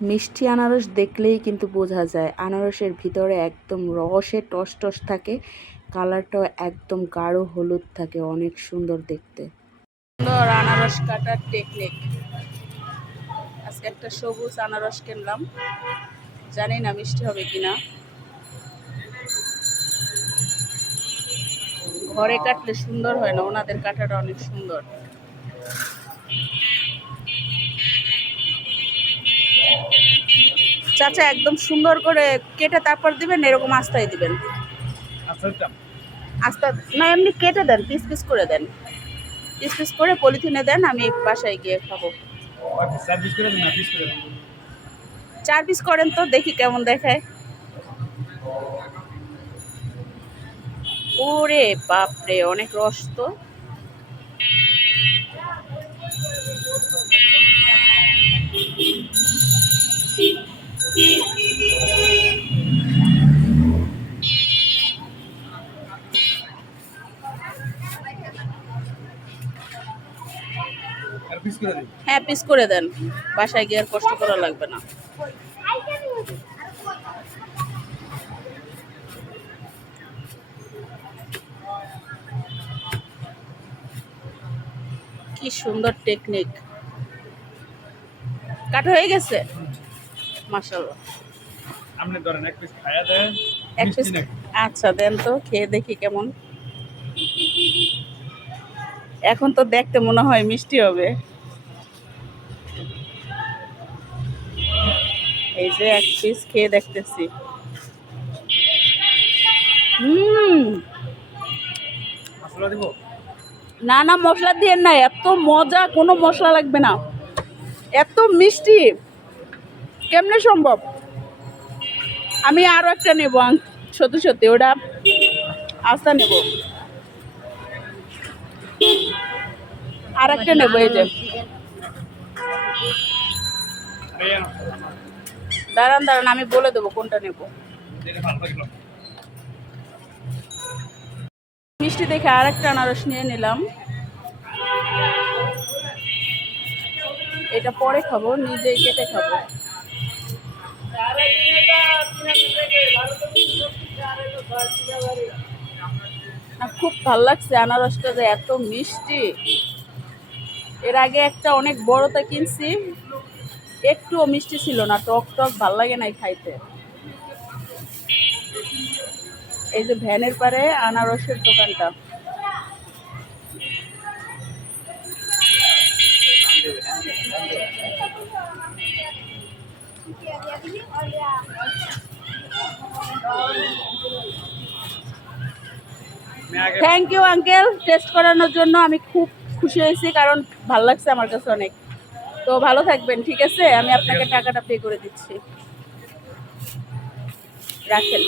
মিষ্টি আনারস দেখলেই কিন্তু বোঝা যায়। আনারসের ভিতরে একদম রসে টস টস থাকে, কালারটাও একদম গাঢ় হলুদ থাকে, অনেক সুন্দর দেখতে। সুন্দর আনারস কাটার টেকনিক আজকে একটা সবুজ আনারস কিনলাম। জানি না মিষ্টি হবে কিনা। ঘরে কাটলে সুন্দর হয় না, ওনাদের কাটাটা অনেক সুন্দর। চাচা একদম সুন্দর করে কেটে তারপর দিবেন এরকম আস্তায় দিবেন। আস্তা না এমনি কেটে দেন পিস পিস করে দেন। পিস পিস করে পলিথিনে দেন আমি বাসায় গিয়ে খাব। চার পিস করেন তো দেখি কেমন দেখায়। ওরে বাপরে অনেক রস তো। হ্যাঁ পিস করে দেন। বাসায় গিয়ে আর কষ্ট করা লাগবে না। কি সুন্দর টেকনিক। কাট হয়ে গেছে? মাশাল্লাহ আপনি ধরেন এক পিস খায়া দেন এক পিস আচ্ছা দেন তো খেয়ে দেখি কেমন। এখন তো দেখতে মনে হয় মিষ্টি হবে। এই যে এক পিস খেয়ে দেখতেছি। হুম। না না মশলা দিয়ে না এত মজা কোনো মশলা লাগবে না। এত মিষ্টি। কেমনে সম্ভব? আমি আরও একটা নেব সত্যি সত্যি ওটা আস্তা নেব। আর একটা নেব এই যে। দাঁড়ান দাঁড়ান, আমি বলে দেবো কোনটা নেব। মিষ্টি দেখে আর একটা আনারস নিয়ে নিলাম। এটা পরে খাব, নিজেই কেটে খাব। খুব ভালো লাগছে আনারসটা যে এত মিষ্টি। এর আগে একটা অনেক বড়টা কিনছি। একটুও মিষ্টি ছিল না, টক টক ভালো লাগে নাই খাইতে। এই যে ভ্যানের পারে আনারসের দোকানটা। থ্যাংক ইউ আঙ্কেল টেস্ট করানোর জন্য আমি খুব খুশি হয়েছি, কারণ ভালো লাগছে আমার কাছে অনেক। তো ভালো থাকবেন ঠিক আছে? আমি আপনাকে টাকাটা পে করে দিচ্ছি। রাখেন।